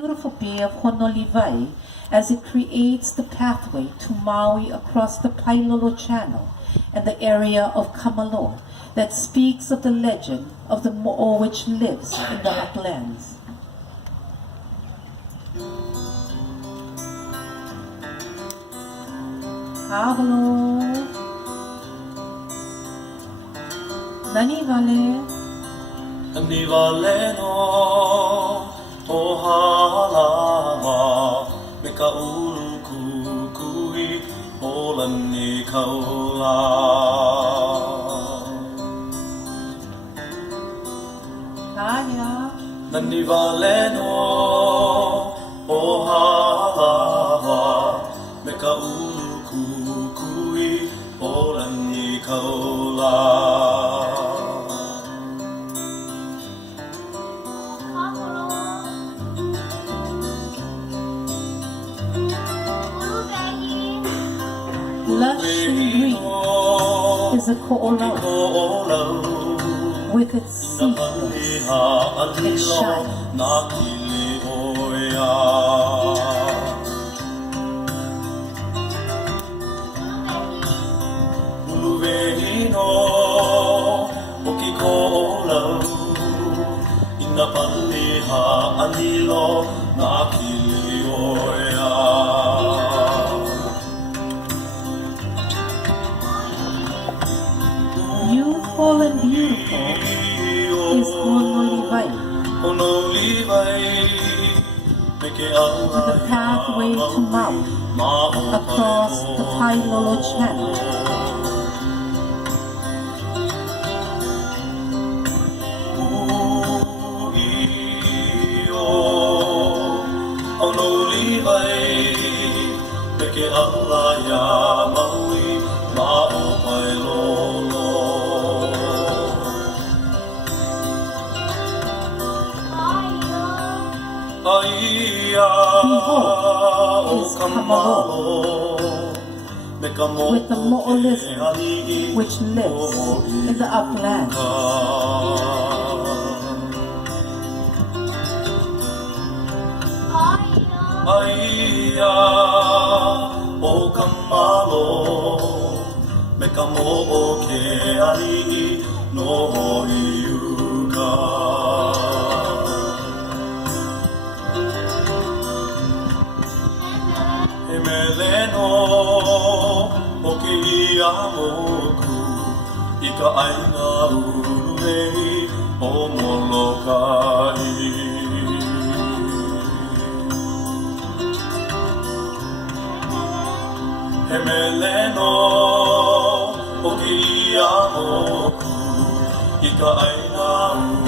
Beautiful bay of Honolulu as it creates the pathway to Maui across the Pailolo Channel and the area of Kamalo that speaks of the legend of the mo'o which lives in the uplands. Hello. Nani vale? Nani vale no ohalawa me ka ulu kukui olani kaula. Kaya. Nani vale no ohalawa me ka ulu kukui olani kaula. Lush and green is a ko'olau with its seedless and shines. Youthful and beautiful is Honolulu, with the pathway to Maui across the Pailolo Channel. Behold is Kamalo, with the mo'o lizard which lives in the uplands. Aia o Kamalo me ka mo'o ke ali'i no iuka. He meleno o ke ia moku I ka aina uruei o Molokai. He meleno o ke ia moku I ka aina uruei